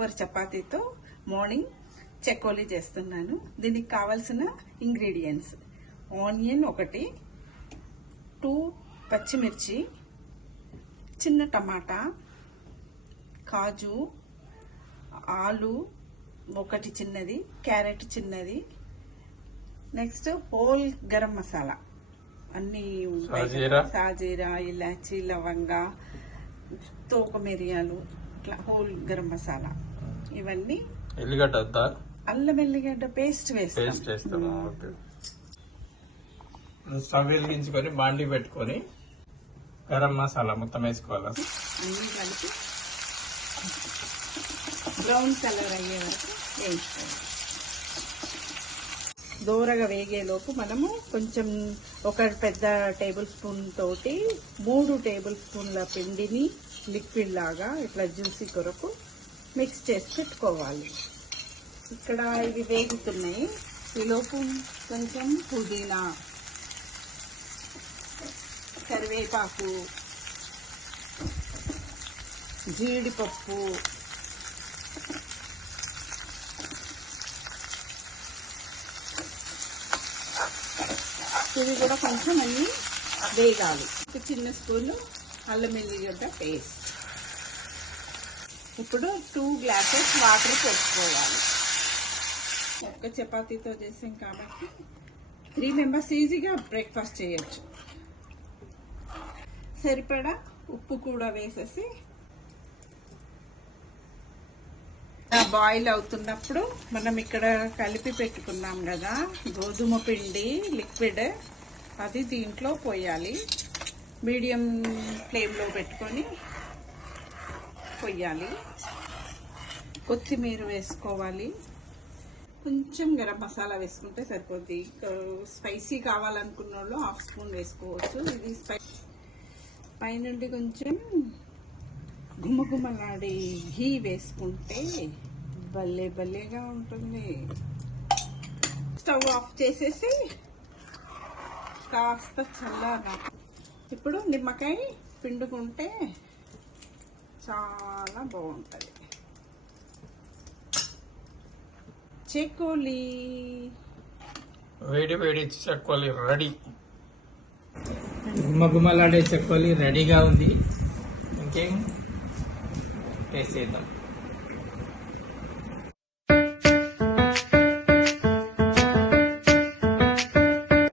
Over చపాతీతో morning చెకోలీ చేస్తున్నాను. దీనికి కావాల్సిన ఇంగ్రీడియంట్స్: ఆనియన్ 1, 2 పచ్చిమిర్చి, చిన్న టమాటా, కాజు, ఆలు 1 చిన్నది, క్యారెట్ చిన్నది, నెక్స్ట్ హోల్ గరం మసాలా అన్ని, సాజీరా, ఇలాచి, లవంగా, తోక మిరియాలు, ఇట్లా హోల్ గరం మసాలా, ఇవన్నీ. ఎల్లిగడ్డ, అల్లం ఎల్లిగడ్డ పేస్ట్ వేస్తాం. స్టవ్ వెలిగించుకొని బాండి పెట్టుకొని గరం మసాలా మొత్తం వేసుకోవాలి. అన్ని కలిపి బ్రౌన్ కలర్ అయ్యే వరకు వేయించుకోవాలి. దూరగా వేగేలోపు మనము కొంచెం ఒక పెద్ద టేబుల్ స్పూన్ తోటి 3 టేబుల్ స్పూన్ల పిండిని లిక్విడ్ లాగా ఇట్లా జ్యూసీ కొరకు మిక్స్ చేసి పెట్టుకోవాలి. ఇక్కడ ఇవి వేగుతున్నాయి. ఈలోపు కొంచెం పుదీనా, కరివేపాకు, జీడిపప్పు, ఇవి కూడా కొంచెం అన్ని వేగాలి. ఒక చిన్న స్పూను అల్లం ఎల్లిగడ్డ పేస్ట్. ఇప్పుడు 2 గ్లాసెస్ వాటర్ పోసుకోవాలి. ఒక్క చపాతీతో చేసాం కాబట్టి 3 మెంబర్స్ ఈజీగా బ్రేక్ఫాస్ట్ చేయొచ్చు. సరిపడా ఉప్పు కూడా వేసేసి బాయిల్ అవుతున్నప్పుడు మనం ఇక్కడ కలిపి పెట్టుకున్నాం కదా గోధుమ పిండి లిక్విడ్, అది దీంట్లో పోయాలి. మీడియం ఫ్లేమ్లో పెట్టుకొని పోయాలి. కొత్తిమీర వేసుకోవాలి. కొంచెం గరం మసాలా వేసుకుంటే సరిపోద్ది. స్పైసీ కావాలనుకున్న వాళ్ళు 1/2 స్పూన్ వేసుకోవచ్చు. ఇది పైనుండి కొంచెం గుమ్మగుమ్మలాడే ఘీ వేసుకుంటే భలే భలేగా ఉంటుంది. స్టవ్ ఆఫ్ చేసేసి కాస్త చల్లగా ఇప్పుడు నిమ్మకాయ పిండుకుంటే చాలా బాగుంటుంది. చెకోలీ వేడి వేడి చెకోలీ రెడీ. గుమ్మగుమ్మలాడే చెకోలీ రెడీగా ఉంది. ఇంకేం టేస్ట్ చేద్దాం.